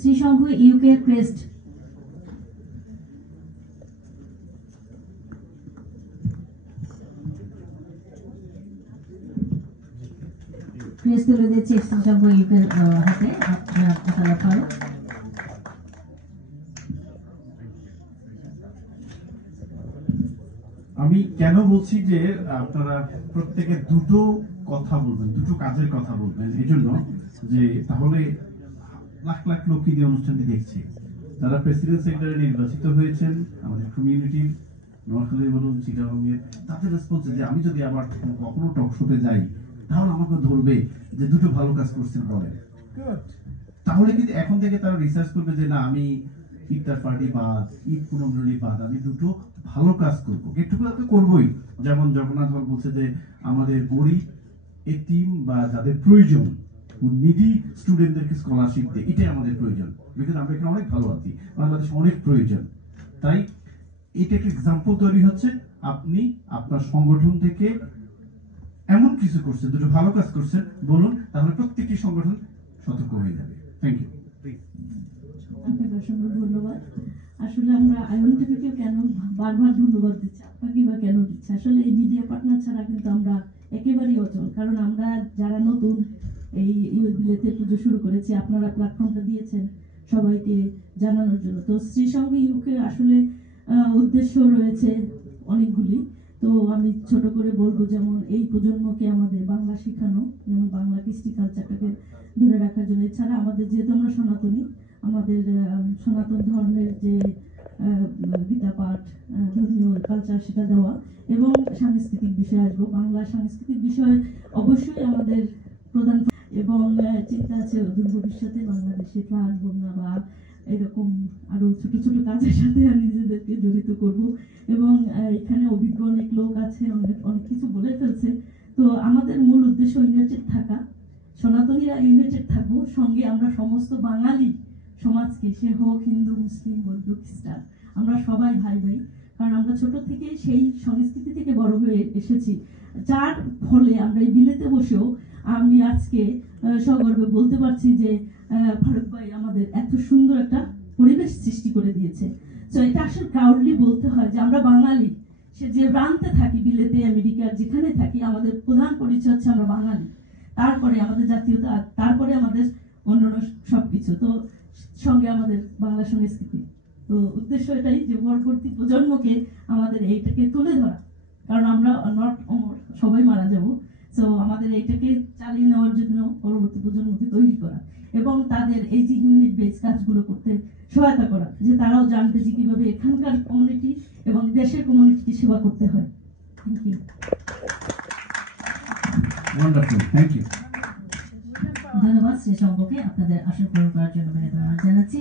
শ্রীসংঘ UK crest crest তুলে দিচ্ছে শ্রীসংঘ UK হাতে আমি কেন বলছি যে আপনারা প্রত্যেকে দুটো কথা বলবেন, দুটো কাজের কথা বলবেন, এই জন্য যে তাহলে লাখ লাখ লোক কি দিয়ে অনুষ্ঠানটি দেখছে, যারা প্রেসিডেন্ট সেক্রেটারি নির্বাচিত হয়েছেন আমাদের কমিউনিটির, নোয়াখালী বলুন, চিটাগংয়ের, তাদের রেসপন্স যে আমি যদি আবার কখনো টক শোতে যাই তাহলে আমাকে ধরবে যে দুটো ভালো কাজ করছেন বলেন। তাহলে কিন্তু এখন থেকে তারা রিসার্চ করবে যে না, আমি ইফতার পার্টি বা ঈদ পুনর্মিলনী বাদ আমি দুটো ভালো কাজ করবো, একটু তো করবোই। যেমন জগন্নাথ হল বলছে যে আমাদের গরিব এতিম বা যাদের প্রয়োজন নিডি স্টুডেন্টদেরকে স্কলারশিপ দেয়, এটাই আমাদের প্রয়োজন, বিকজ আমরা এখানে অনেক ভালো আছি, বাংলাদেশ অনেক প্রয়োজন। তাই এটা একটা এক্সাম্পল তৈরি হচ্ছে, আপনি আপনার সংগঠন থেকে এমন কিছু করছেন, দুটো ভালো কাজ করছেন বলুন, তাহলে প্রত্যেকটি সংগঠন সতর্ক হয়ে যাবে। Thank you. আপনাকে অসংখ্য ধন্যবাদ। আসলে আমরা আয়ন টিভিকে কেন বারবার ধন্যবাদ দিচ্ছি, আপনাকে বা কেন দিচ্ছি, আসলে এই মিডিয়া পার্টনার ছাড়া কিন্তু আমরা একেবারেই অচল। কারণ আমরা যারা নতুন এই ইউবিলেতে পুজো শুরু করেছি, আপনারা প্ল্যাটফর্মটা দিয়েছেন সবাইকে জানানোর জন্য। তো শ্রীসংঘ ইউকে আসলে উদ্দেশ্য রয়েছে অনেকগুলি। তো আমি ছোট করে বলবো, যেমন এই প্রজন্মকে আমাদের বাংলা শেখানো, যেমন বাংলা কৃষ্টি কালচারটাকে ধরে রাখার জন্য। এছাড়া আমাদের যেহেতু আমরা সনাতনী, আমাদের সনাতন ধর্মের যে গীতা পাঠ, ধর্মীয় কালচার, সেটা দেওয়া, এবং সাংস্কৃতিক বিষয় আসবো। বাংলা সাংস্কৃতিক বিষয় অবশ্যই আমাদের প্রধান, এবং চিন্তা আছে অদূর ভবিষ্যতে বাংলাদেশে প্রাণ বন্যা বা এরকম আরো ছোট ছোট কাজের সাথে আমি নিজেদেরকে জড়িত করব। এবং এখানে অভিজ্ঞ অনেক লোক আছে, অনেক কিছু বলে ফেলছে। তো আমাদের মূল উদ্দেশ্য ইউনাইটেড থাকা, সনাতনীরা ইউনাইটেড থাকবো, সঙ্গে আমরা সমস্ত বাঙালি সমাজকে, সে হোক হিন্দু, মুসলিম, বৌদ্ধ, খ্রিস্টান, আমরা সবাই ভাই ভাই। কারণ আমরা ছোট থেকে সেই সংস্কৃতি থেকে বড় হয়ে এসেছি, যার ফলে আমরা এই বিলেতে বসেও আমি আজকে সগর্বে বলতে পারছি যে ফারুক ভাই আমাদের এত সুন্দর একটা পরিবেশ সৃষ্টি করে দিয়েছে। তো এটা আসলে প্রাউডলি বলতে হয় যে আমরা বাঙালি, সে যে প্রান্তে থাকি, বিলেতে, আমেরিকার যেখানে থাকি, আমাদের প্রধান পরিচয় হচ্ছে আমরা বাঙালি, তারপরে আমাদের জাতীয়তা, তারপরে আমাদের অন্যান্য সবকিছু, তো সঙ্গে আমাদের বাংলা সংস্কৃতি। তো উদ্দেশ্য এটাই যে পরবর্তী প্রজন্মকে আমাদের এইটাকে তুলে ধরা, কারণ আমরা নট অমর, সবাই মারা যাব। তো আমাদের এইটাকে চালিয়ে নেওয়ার জন্য পরবর্তী প্রজন্মকে তৈরি করা, এবং তাদের এই যে হিউম্যানিটি বেস কাজগুলো করতে সহায়তা করা, যে তারাও জানবে যে কিভাবে এখানকার কমিউনিটি এবং দেশের কমিউনিটিকে সেবা করতে হয়। Thank you. Wonderful, thank you. ধন্যবাদ শ্রীসংঘকে আপনাদের আসন পূরণ করার জন্য ধন্যবাদ জানাচ্ছি।